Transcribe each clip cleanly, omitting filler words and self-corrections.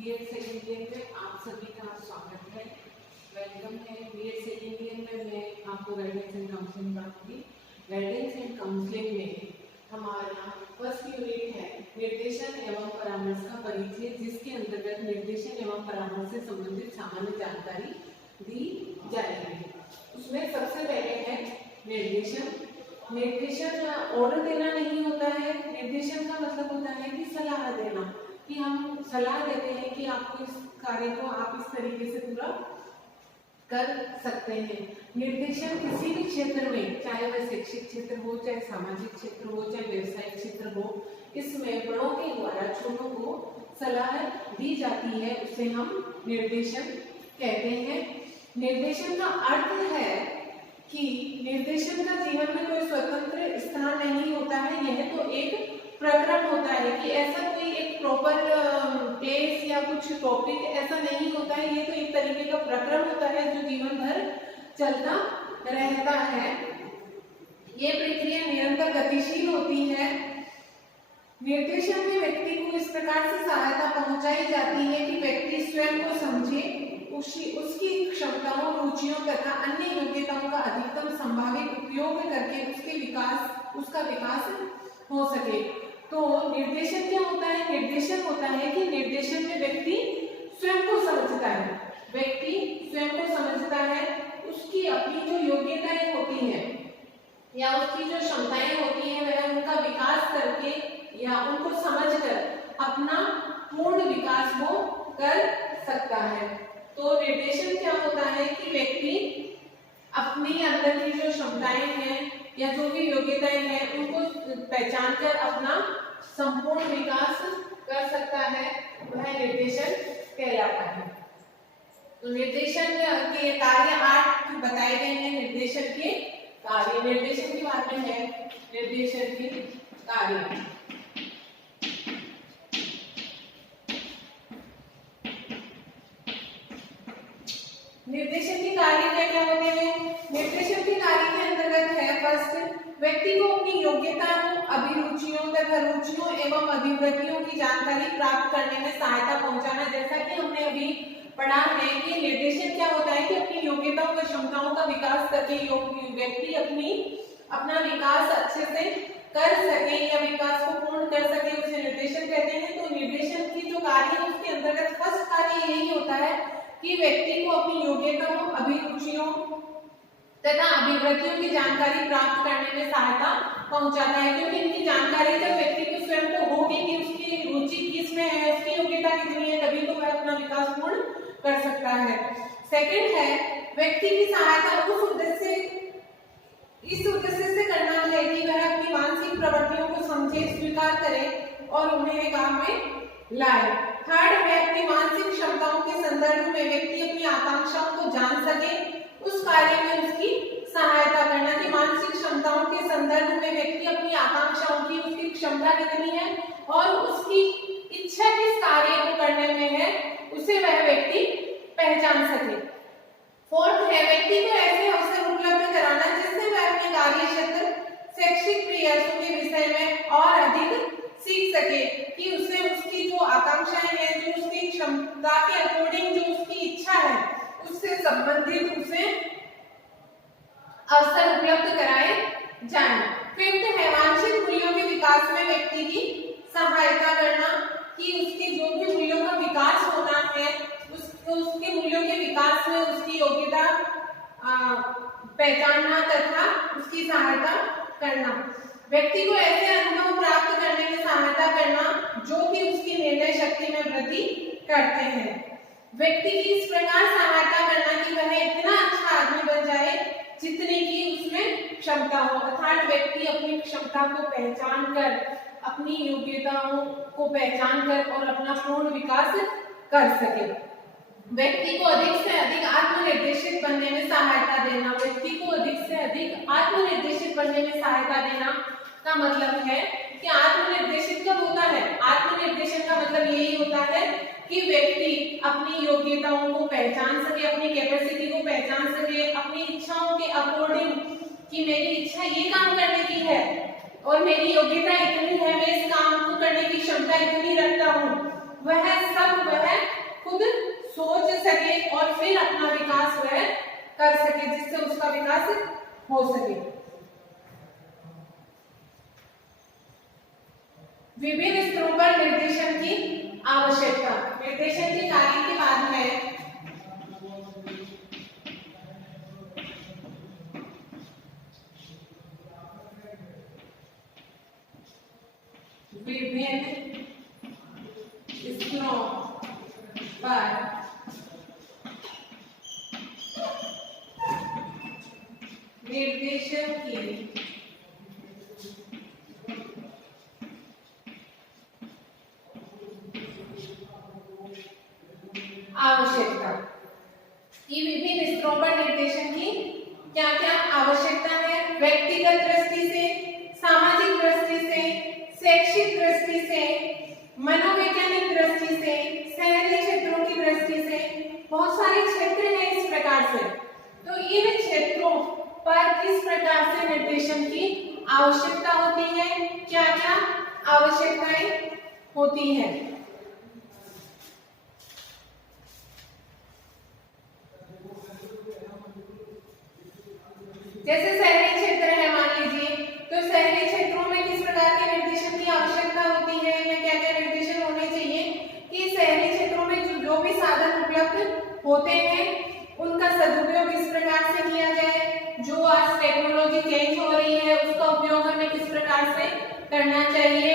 BEd second year में आप सभी का स्वागत है, वेलकम है। बीएड सेकेंड ईयर में मैं आपको गाइडेंस एंड काउंसलिंग बताऊंगी। गाइडेंस एंड काउंसलिंग में हमारा फर्स्ट यूनिट है निर्देशन एवं परामर्श का परिचय, जिसके अंतर्गत निर्देशन एवं परामर्श से संबंधित सामान्य जानकारी दी जाएगी। उसमें सबसे पहले है निर्देशन। निर्देशन ऑर्डर देना नहीं होता है। निर्देशन का मतलब होता है कि सलाह देना, कि हम सलाह देते हैं कि आपको इस कार्य को आप इस तरीके से पूरा कर सकते हैं। निर्देशन किसी भी क्षेत्र में, चाहे वह शैक्षिक क्षेत्र हो, चाहे सामाजिक क्षेत्र हो, चाहे व्यवसायिक क्षेत्र हो, इसमें बड़ों के द्वारा छोटों को सलाह दी जाती है, उसे हम निर्देशन कहते हैं। निर्देशन का अर्थ है कि निर्देशन का जीवन में कोई स्वतंत्र स्थान नहीं होता है। यह तो एक प्रक्रम होता है कि ऐसा कोई एक प्रॉपर प्लेस या कुछ टॉपिक ऐसा नहीं होता है। ये तो एक तरीके का प्रक्रम होता है जो जीवन भर चलता रहता है। ये प्रक्रिया निरंतर गतिशील होती है। निर्देशन में व्यक्ति को इस प्रकार से सहायता पहुंचाई जाती है कि व्यक्ति स्वयं को समझे, उसकी क्षमताओं, रुचियों तथा अन्य योग्यताओं का अधिकतम संभावित उपयोग करके उसका विकास हो सके। तो निर्देशन क्या होता है? निर्देशन होता है कि निर्देशन में व्यक्ति स्वयं को समझता है, व्यक्ति स्वयं को समझता है, उसकी अपनी जो योग्यताएं होती हैं या उसकी जो क्षमताएं होती हैं वह उनका विकास करके या उनको समझकर अपना पूर्ण विकास वो कर सकता है। तो निर्देशन क्या होता है कि व्यक्ति अपने अंदर की जो क्षमताएं हैं या जो भी योग्यताएं हैं उनको पहचान कर अपना संपूर्ण विकास कर सकता है, वह निर्देशन कहलाता है। तो निर्देशन के कार्य 8 बताए गए हैं। निर्देशन के कार्य, निर्देशन के बारे में है निर्देशन के कार्य। निर्देशन के कार्य क्या क्या होते हैं? निर्देशन के कार्य के अंतर्गत है फर्स्ट, व्यक्ति को अपनी योग्यताओं, अभिरुचियों तथा रुचियों एवं अभिवृत्तियों की जानकारी प्राप्त करने में सहायता पहुंचाना। जैसा कि हमने अभी पढ़ा है कि निर्देशन क्या होता है कि अपनी योग्यताओं व क्षमताओं का विकास करके व्यक्ति अपना विकास अच्छे से कर सके या विकास को पूर्ण कर सके, उसे निर्देशन कहते हैं। तो निर्देशन की जो कार्य है उसके अंतर्गत फर्स्ट कार्य यही होता है कि व्यक्ति को अपनी योग्यताओं, अभिरुचियों तथा अभिवृत्तियों की जानकारी प्राप्त करने में सहायता पहुंचाता है, क्योंकि इनकी जानकारी जब व्यक्ति को स्वयं को होगी कि उसकी रुचि किसमें है, उसकी योग्यता कितनी है, तभी तो वह अपना विकास पूर्ण कर सकता है। सेकंड है, व्यक्ति की सहायता इस उद्देश्य से करना है कि वह अपनी मानसिक प्रवृत्तियों को समझे, स्वीकार करे और उन्हें काम में लाए। थर्ड है, अपनी मानसिक क्षमताओं के संदर्भ में व्यक्ति अपनी आकांक्षाओं को जान सके, उस कार्य में उसकी सहायता करना कि मानसिक क्षमताओं के संदर्भ में व्यक्ति अपनी आकांक्षाओं की, उसकी क्षमता कितनी है और उसकी इच्छा किस कार्य को करने में है, उसे वह व्यक्ति पहचान सके। फोर्थ है, व्यक्ति को ऐसे अवसर उपलब्ध कराना जिससे वह अपने कार्य क्षेत्र, शैक्षिक प्रयासों के विषय में और अधिक सीख सके, कि उसे उसकी जो आकांक्षाएं हैं, जो उसकी क्षमता के अकॉर्डिंग जो उसकी इच्छा है, उससे संबंधित उसे अवसर उपलब्ध कराए जाएं। फिफ्थ है, वांछित मूल्यों के विकास में व्यक्ति की सहायता करना, कि उसके जो भी मूल्यों का विकास होना है उसके मूल्यों के विकास में उसकी योग्यता पहचानना तथा उसकी सहायता करना। व्यक्ति को ऐसे अनुभव प्राप्त करने में सहायता करना जो कि उसकी निर्णय शक्ति में वृद्धि करते हैं। व्यक्ति की इस प्रकार सहायता करना कि वह इतना अच्छा आदमी बन जाए जितने की उसमें क्षमता हो, अर्थात व्यक्ति अपनी क्षमता को पहचान कर, अपनी योग्यताओं को पहचान कर और अपना पूर्ण विकास कर सके। व्यक्ति को अधिक से अधिक आत्मनिर्देशित बनने में सहायता देना। व्यक्ति को अधिक से अधिक आत्मनिर्देशित बनने में सहायता देना का मतलब है कि आत्मनिर्देशित कब होता है? आत्मनिर्देशन का मतलब यही होता है कि व्यक्ति अपनी योग्यताओं को पहचान सके, अपनी कैपेसिटी को पहचान सके, अपनी इच्छाओं के अकॉर्डिंग कि मेरी इच्छा ये काम करने की है और मेरी योग्यता इतनी है, मैं इस काम को करने की क्षमता इतनी रखता हूँ, वह सब वह खुद सोच सके और फिर अपना विकास वह कर सके, जिससे उसका विकास हो सके। विभिन्न स्तरों पर निर्देशन की आवश्यकता। निर्देशन के कार्य के बाद है विभिन्न स्तरों पर निर्देशन की आवश्यकता। ये विभिन्न स्तरों पर निर्देशन की क्या क्या आवश्यकता है? व्यक्तिगत दृष्टि से, सामाजिक दृष्टि से, शैक्षिक दृष्टि से, मनोवैज्ञानिक दृष्टि से, शहरी क्षेत्रों की दृष्टि से, बहुत सारे क्षेत्र हैं इस प्रकार से। तो इन क्षेत्रों पर किस प्रकार से निर्देशन की आवश्यकता होती है, क्या क्या आवश्यकताएं होती है? जैसे शहरी क्षेत्र है मान लीजिए, तो शहरी क्षेत्रों में किस प्रकार के निर्देशन की आवश्यकता होती है या क्या क्या निर्देशन होने चाहिए कि शहरी क्षेत्रों में जो भी साधन उपलब्ध होते हैं उनका सदुपयोग किस प्रकार से किया जाए, जो आज टेक्नोलॉजी चेंज हो रही है उसका उपयोग हमें किस प्रकार से करना चाहिए,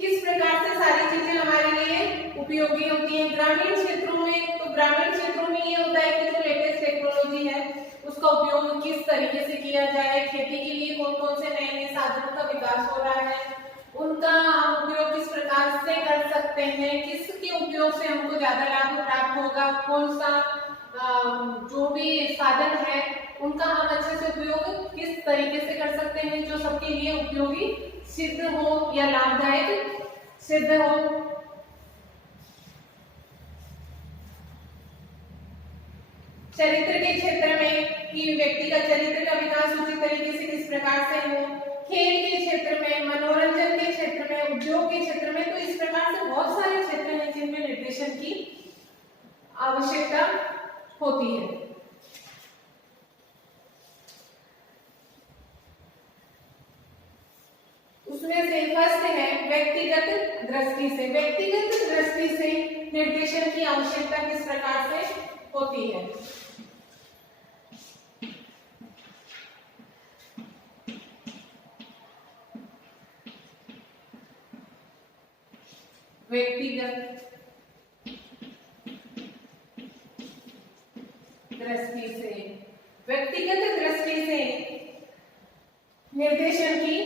किस प्रकार से सारी चीजें हमारे लिए उपयोगी होती हैं। ग्रामीण क्षेत्रों में, तो ग्रामीण क्षेत्रों में ये होता है कि जो लेटेस्ट टेक्नोलॉजी है उसका उपयोग किस तरीके से किया जाए, खेती के लिए कौन कौन से नए नए साधनों का विकास हो रहा है, उनका हम उपयोग किस प्रकार से कर सकते हैं, किसके उपयोग से हमको ज्यादा लाभ प्राप्त होगा, कौन सा जो भी साधन है उनका हम अच्छे से उपयोग किस तरीके से कर सकते हैं जो सबके लिए उपयोगी सिद्ध हो या लाभदायक सिद्ध हो। चरित्र के क्षेत्र में कि व्यक्ति का चरित्र का विकास उचित तरीके से किस प्रकार से हो, खेल के क्षेत्र में, मनोरंजन के क्षेत्र में, उद्योग के क्षेत्र में, तो इस प्रकार से बहुत सारे क्षेत्र हैं जिनमें निर्देशन की आवश्यकता होती है। उसमें से फर्स्ट है व्यक्तिगत दृष्टि से। व्यक्तिगत दृष्टि से निर्देशन की आवश्यकता किस प्रकार से होती है? व्यक्तिगत दृष्टि से, व्यक्तिगत दृष्टि से निर्देशन की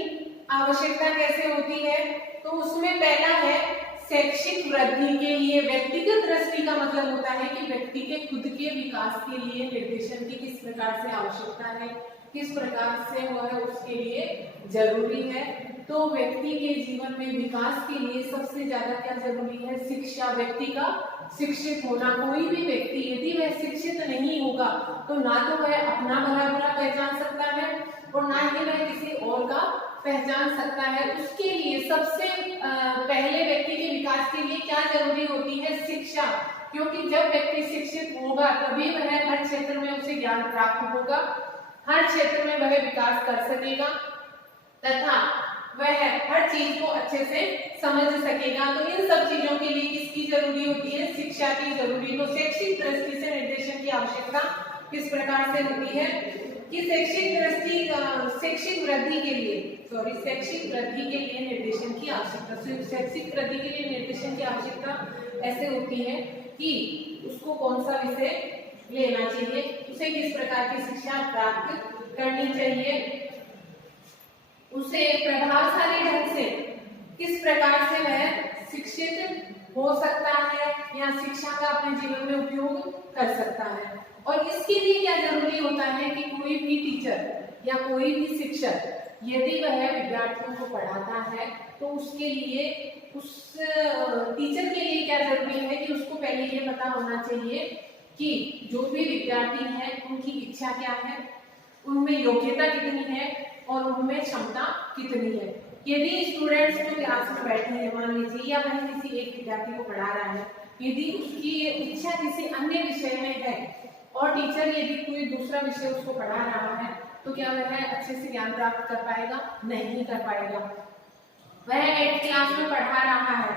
आवश्यकता कैसे होती है? तो उसमें पहला है शैक्षिक वृद्धि के लिए। व्यक्तिगत दृष्टि का मतलब होता है कि व्यक्ति के खुद के विकास के लिए निर्देशन की किस प्रकार से आवश्यकता है, किस प्रकार से वह उसके लिए जरूरी है। तो व्यक्ति के जीवन में विकास के लिए सबसे ज्यादा क्या जरूरी है? शिक्षा। व्यक्ति का शिक्षित होना। कोई भी व्यक्ति यदि वह शिक्षित नहीं होगा तो ना तो वह अपना भला बुरा पहचान सकता है और ना ही वह किसी और का पहचान सकता है। उसके लिए सबसे पहले व्यक्ति के विकास के लिए क्या जरूरी होती है? शिक्षा। क्योंकि जब व्यक्ति शिक्षित होगा तभी वह हर क्षेत्र में उसे ज्ञान प्राप्त होगा, हर क्षेत्र में वह विकास कर सकेगा तथा वह हर चीज को अच्छे से समझ सकेगा। तो इन सब चीजों के लिए किसकी जरूरी होती है? शिक्षा की जरूरी। तो शैक्षिक दृष्टि से निर्देशन की आवश्यकता किस प्रकार से होती है कि शैक्षिक वृद्धि के लिए शैक्षिक वृद्धि के लिए निर्देशन की आवश्यकता। शैक्षिक वृद्धि के लिए निर्देशन की आवश्यकता ऐसे होती है कि उसको कौन सा विषय लेना चाहिए, उसे किस प्रकार की शिक्षा प्राप्त करनी चाहिए, उसे प्रभावशाली ढंग से किस प्रकार से वह शिक्षित हो सकता है या शिक्षा का अपने जीवन में उपयोग कर सकता है। और इसके लिए क्या जरूरी होता है कि कोई भी टीचर या कोई भी शिक्षक यदि वह विद्यार्थियों को पढ़ाता है तो उसके लिए उस टीचर के लिए क्या जरूरी है कि उसको पहले ये पता होना चाहिए कि जो भी विद्यार्थी है उनकी इच्छा क्या है, उनमें योग्यता कितनी है और उनमें क्षमता कितनी है। यदि स्टूडेंट्स जो क्लास में बैठे हैं, मान लीजिए, या वह किसी एक विद्यार्थी को पढ़ा रहा है, यदि उसकी इच्छा किसी अन्य विषय में है और टीचर यदि कोई दूसरा विषय उसको पढ़ा रहा है, तो क्या वह अच्छे से ज्ञान प्राप्त कर पाएगा? नहीं कर पाएगा। वह 8th क्लास में पढ़ा रहा है,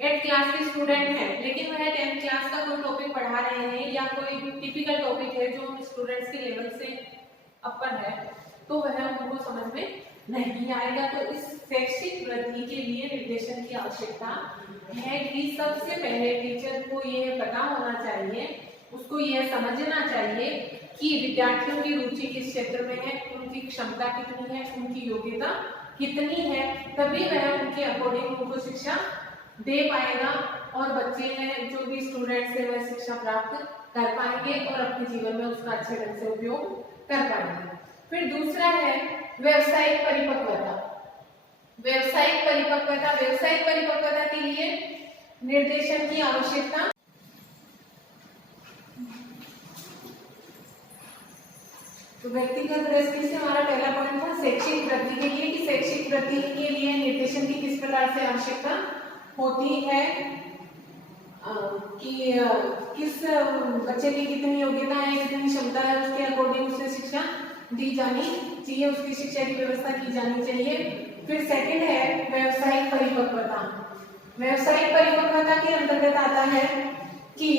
8th क्लास के स्टूडेंट है, लेकिन वह 10th क्लास का कोई टॉपिक पढ़ा रहे हैं या कोई टिपिकल टॉपिक है जो उन स्टूडेंट्स के लेवल से अपर है, तो वह उनको समझ में नहीं आएगा। तो इस शैक्षिक वृद्धि के लिए निर्देशन की आवश्यकता है कि सबसे पहले टीचर को यह पता होना चाहिए, उसको यह समझना चाहिए कि विद्यार्थियों की रुचि किस क्षेत्र में है, उनकी क्षमता कितनी है, उनकी योग्यता कितनी है, तभी वह उनके अकॉर्डिंग उनको शिक्षा दे पाएगा और बच्चे हैं जो भी स्टूडेंट्स है वह शिक्षा प्राप्त कर पाएंगे और अपने जीवन में उसका अच्छे ढंग से उपयोग कर पाएंगे। फिर दूसरा है व्यावसायिक परिपक्वता। व्यावसायिक परिपक्वता, व्यावसायिक परिपक्वता के लिए निर्देशन की आवश्यकता। तो व्यक्तिगत दृष्टि से हमारा पहला पॉइंट था शैक्षिक वृद्धि के लिए, कि शैक्षिक वृद्धि के लिए निर्देशन की किस प्रकार से आवश्यकता होती है, कि किस बच्चे की कितनी योग्यता है, कितनी क्षमता है, उसके अकॉर्डिंग उसे शिक्षा दी जानी चाहिए, उसकी शिक्षा की व्यवस्था की जानी चाहिए। फिर सेकंड है व्यावसायिक परिपक्वता। व्यावसायिक परिपक्वता के अंतर्गत आता है कि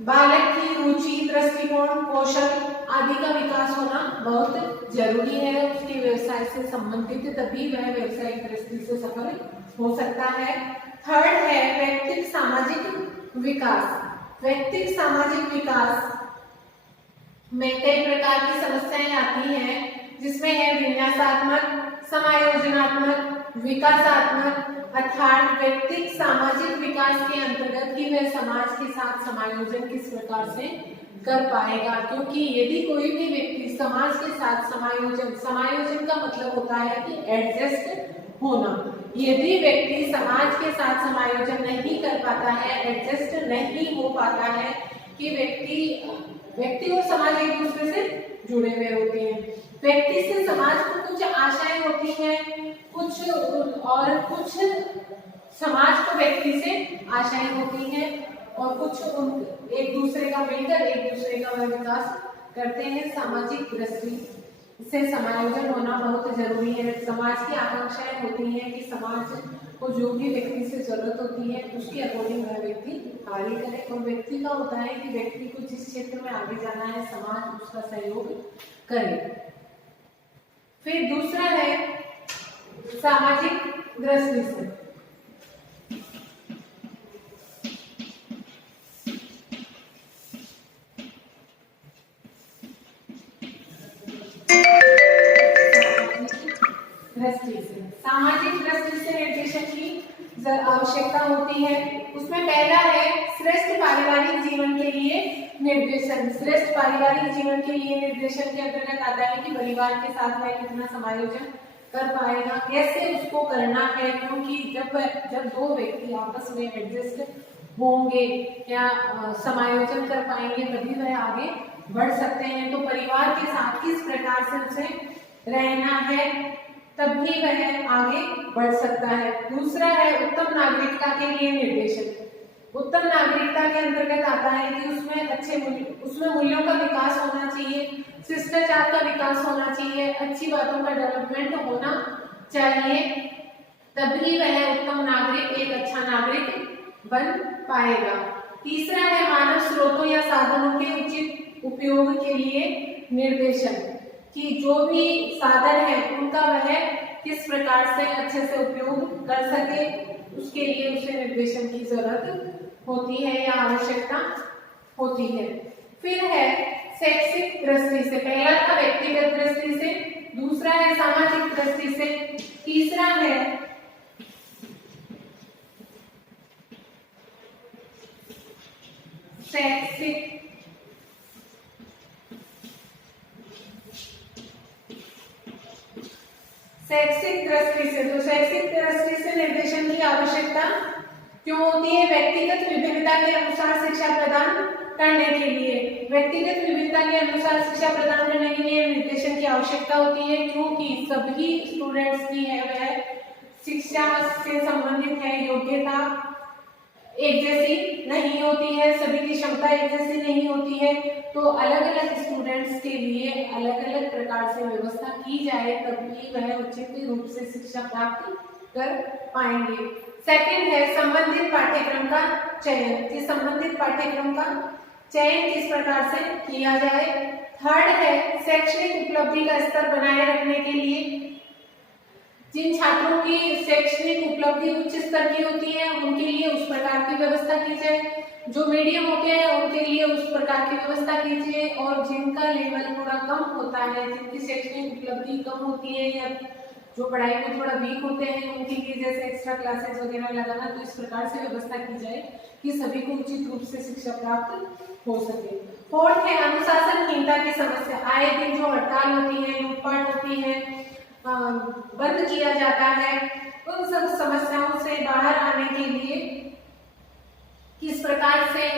बालक की रुचि, दृष्टिकोण, कौशल आदि का विकास होना बहुत जरूरी है उसके व्यवसाय से संबंधित, तभी वह व्यवसायिक दृष्टि से सफल हो सकता है। थर्ड है व्यक्तिक सामाजिक विकास। व्यक्तिक सामाजिक विकास में कई प्रकार की समस्याएं आती हैं, जिसमें है विन्यासात्मक, समायोजनात्मक, विकासात्मक, अर्थात व्यक्तिक सामाजिक विकास के अंतर्गत कि वह समाज के साथ समायोजन किस प्रकार से कर पाएगा। क्योंकि यदि कोई भी व्यक्ति समाज के साथ समायोजन का मतलब होता है कि एडजस्ट होना, यदि व्यक्ति समाज के साथ समायोजन नहीं कर पाता है, एडजस्ट नहीं हो पाता है, कि व्यक्ति और समाज एक दूसरे से जुड़े हुए होते हैं, व्यक्ति से समाज को कुछ आशाएं होती हैं, कुछ और कुछ समाज को व्यक्ति से आशाएं होती हैं, और कुछ एक दूसरे का मिलकर एक दूसरे का विकास करते हैं। सामाजिक दृष्टि से समायोजन होना बहुत जरूरी है। समाज की आकांक्षाएं होती हैं कि समाज को जो भी व्यक्ति से जरूरत होती है उसके अकॉर्डिंग वह व्यक्ति कार्य करे, और व्यक्ति का होता है कि व्यक्ति को जिस क्षेत्र में आगे जाना है समाज उसका सहयोग करे। फिर दूसरा है सामाजिक दृष्टि से। सामाजिक दृष्टि से निर्देशन की आवश्यकता होती है। उसमें पहला है श्रेष्ठ पारिवारिक जीवन के लिए निर्देशन। श्रेष्ठ पारिवारिक जीवन के लिए निर्देशन के अंतर्गत आता है कि परिवार के साथ वह कितना समायोजन कर पाएगा, कैसे उसको करना है, क्योंकि जब दो व्यक्ति आपस में एडजस्ट होंगे या समायोजन कर पाएंगे तभी वह आगे बढ़ सकते हैं। तो परिवार के साथ किस प्रकार से उसे रहना है तभी वह आगे बढ़ सकता है। दूसरा है उत्तम नागरिकता के लिए निर्देशन। उत्तम नागरिकता के अंतर्गत आता है कि उसमें मूल्यों का विकास होना चाहिए, शिष्टाचार का विकास होना चाहिए, अच्छी बातों का डेवलपमेंट होना चाहिए, तभी वह उत्तम नागरिक, एक अच्छा नागरिक बन पाएगा। तीसरा है मानव स्रोतों या साधनों के उचित उपयोग के लिए निर्देशन, कि जो भी साधन है उनका वह किस प्रकार से अच्छे से उपयोग कर सके, उसके लिए उसे निर्देशन की जरूरत होती है या आवश्यकता होती है। फिर है शैक्षिक दृष्टि से। पहला था व्यक्तिगत दृष्टि से, दूसरा है सामाजिक दृष्टि से, तीसरा है शैक्षिक दृष्टि से। तो शैक्षिक दृष्टि से निर्देशन की आवश्यकता क्यों होती है? व्यक्तिगत विभिन्नता के अनुसार शिक्षा प्रदान करने के लिए व्यक्तिगत विविधता के अनुसार शिक्षा प्रदान करने के लिए निर्देशन की आवश्यकता होती है, क्योंकि सभी स्टूडेंट्स की है वह शिक्षा से संबंधित है योग्यता एक जैसी नहीं होती है, सभी की क्षमता एक जैसी नहीं होती है। तो अलग अलग स्टूडेंट्स के लिए अलग अलग प्रकार से व्यवस्था की जाए, तभी वह उचित रूप से शिक्षा प्राप्त कर पाएंगे। सेकंड है संबंधित पाठ्यक्रम का चयन, कि संबंधित पाठ्यक्रम का चयन किस प्रकार से किया जाए। थर्ड है शैक्षणिक उपलब्धि का स्तर बनाए रखने के लिए जिन छात्रों की शैक्षणिक उपलब्धि उच्च स्तर की होती है उनके लिए उस प्रकार की व्यवस्था की जाए, जो मीडियम होते हैं उनके लिए उस प्रकार की व्यवस्था कीजिए, और जिनका लेवल थोड़ा कम होता है, जिनकी शैक्षणिक उपलब्धि कम होती है या जो पढ़ाई में थोड़ा वीक होते हैं उनके लिए जैसे एक्स्ट्रा क्लासेस वगैरह लगाना, तो इस प्रकार से व्यवस्था की जाए कि सभी को उचित रूप से शिक्षा प्राप्त हो सके। फोर्थ है अनुशासनहीनता की समस्या, आए दिन जो हड़ताल होती है, लूटपाट होती है, बंद किया जाता है, उन सब समस्याओं से बाहर आने के लिए किस प्रकार से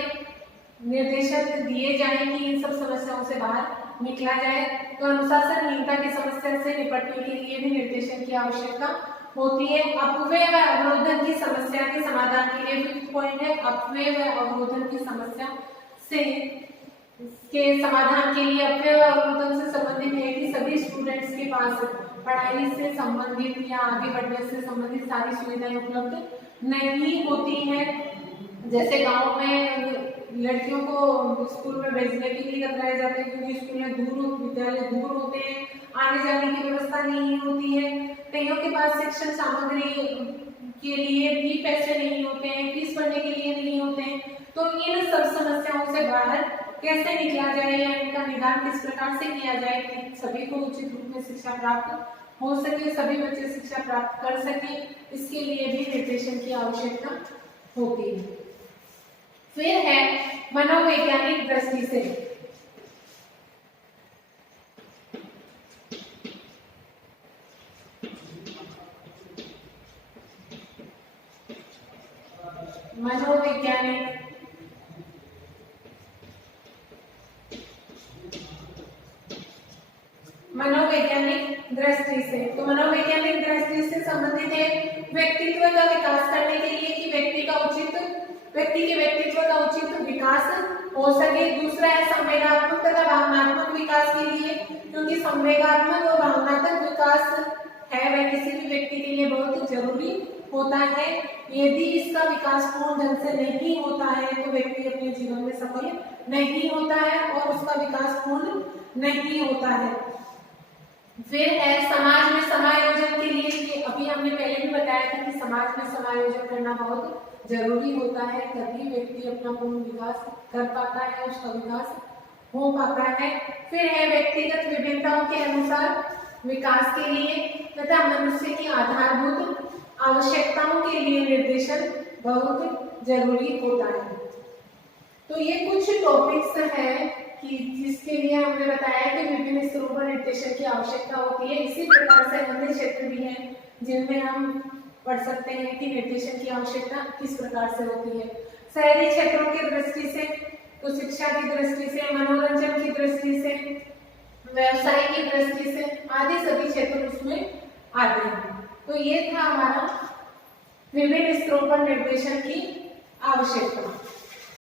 निर्देशन दिए जाएं कि इन सब समस्याओं से बाहर निकला जाए। तो अनुशासनहीनता की समस्या से निपटने के लिए भी निर्देशन की आवश्यकता होती है। अपव्यय व अवरोधन की समस्या के समाधान के लिए फिफ्थ पॉइंट है अपव्यय व अवरोधन की समस्या से के समाधान के लिए अपव्यय व अवरोधन से संबंधित है कि सभी स्टूडेंट्स के पास पढ़ाई से संबंधित या आगे बढ़ने से संबंधित सारी सुविधाएं उपलब्ध नहीं होती हैं। जैसे गांव में लड़कियों को स्कूल में भेजने के लिए कतराया जाता है क्योंकि स्कूल में विद्यालय दूर होते हैं, आने जाने की व्यवस्था नहीं होती है, कईयों के पास शिक्षण सामग्री के लिए भी पैसे नहीं होते हैं, फीस भरने के लिए नहीं होते हैं। तो इन सब समस्याओं से बाहर कैसे निकला जाए या इनका निदान किस प्रकार से किया जाए कि सभी को उचित रूप में शिक्षा प्राप्त हो सके, सभी बच्चे शिक्षा प्राप्त कर सके, इसके लिए भी निर्देशन की आवश्यकता होती है। फिर है मनोवैज्ञानिक दृष्टि से, मनोवैज्ञानिक दृष्टि से, तो मनोवैज्ञानिक दृष्टि से संबंधित है व्यक्तित्व का विकास करने के लिए कि व्यक्ति के व्यक्तित्व का उचित विकास हो सके। दूसरा है संवेगात्मक तथा भावनात्मक विकास के लिए, क्योंकि संवेगात्मक और भावनात्मक विकास है वह किसी भी व्यक्ति के लिए बहुत जरूरी होता है। यदि इसका विकास पूर्ण ढंग से नहीं होता है तो व्यक्ति अपने जीवन में सफल नहीं होता है और उसका विकास पूर्ण नहीं होता है। फिर है समाज में समायोजन के लिए, कि अभी हमने पहले भी बताया था कि समाज में समायोजन करना बहुत जरूरी होता है, तभी व्यक्ति अपना पूर्ण विकास कर पाता है, उसका विकास हो पाता है। फिर है व्यक्तिगत विभिन्नताओं के अनुसार विकास के लिए तथा मनुष्य की आधारभूत आवश्यकताओं के लिए निर्देशन बहुत जरूरी होता है। तो ये कुछ टॉपिक्स हैं कि जिसके लिए हमने बताया कि विभिन्न स्तरों पर निर्देशन की आवश्यकता होती है। इसी प्रकार से अन्य क्षेत्र भी हैं जिनमें हम पढ़ सकते हैं कि निर्देशन की आवश्यकता किस प्रकार से होती है। शहरी क्षेत्रों की दृष्टि से, तो शिक्षा की दृष्टि से, मनोरंजन की दृष्टि से, व्यवसाय की दृष्टि से आदि सभी क्षेत्र उसमें आते हैं। तो ये था हमारा विभिन्न स्तरों पर निर्देशन की आवश्यकता।